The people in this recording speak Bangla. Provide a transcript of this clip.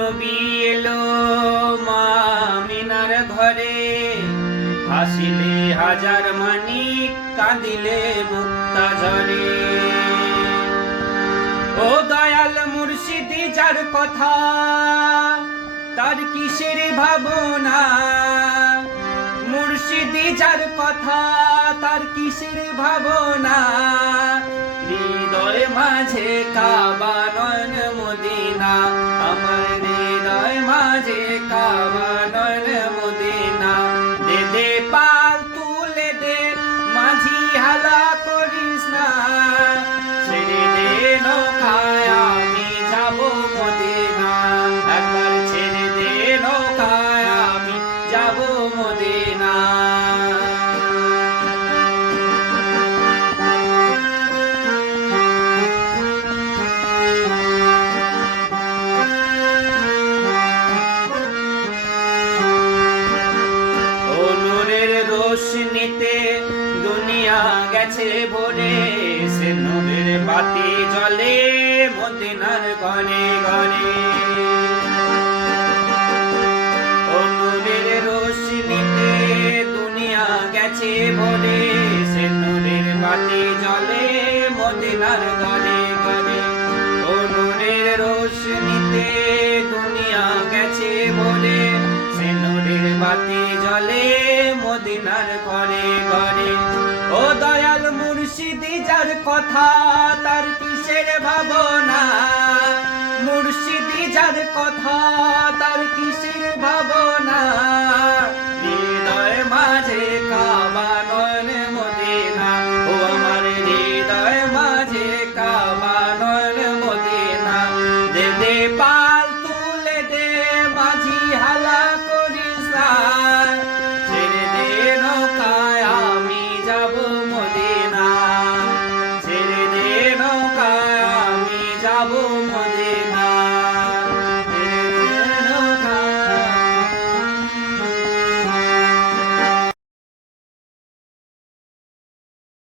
নবী এলো মা মিনার ঘরে। হাসিলে হাজার মানিক, কাঁদিলে মুক্তা ঝরে ও দয়াল মুর্শিদি, যার কথা, তার কিসের ভাবনা? মুর্শিদি, যার কথা, তার কিসের ভাবনা? হৃদয় মাঝে কাবা মদিনা, আমার হৃদয় মাঝে কাবা নয়ন মদিনা। দে পাল তুলে দে, মাঝি হালা করিস না। ছেড়ে দে নৌকায়, আমি যাব মদিনা। একবার ছেড়ে দে নৌকায়, আমি যাব মদিনা। রোশনিতে দুনিয়া গেছে ভরে। সে নূরের বাতি জ্বলে মদিনার ঘরে ঘরে রোশনিতে দুনিয়া গেছে ভরে। সে নূরের বাতি জ্বলে মদিনার ঘরে ঘরে ও নূরের রোশনিতে দুনিয়া গেছে ভরে। সে নূরের বাতি জ্বলে মদিনার ঘরে ঘরে। ও দয়াল মুর্শিদি, যার কথা তার কিসের ভাবনা? মুর্শিদি, যার কথা তার কিসের ভাবনা?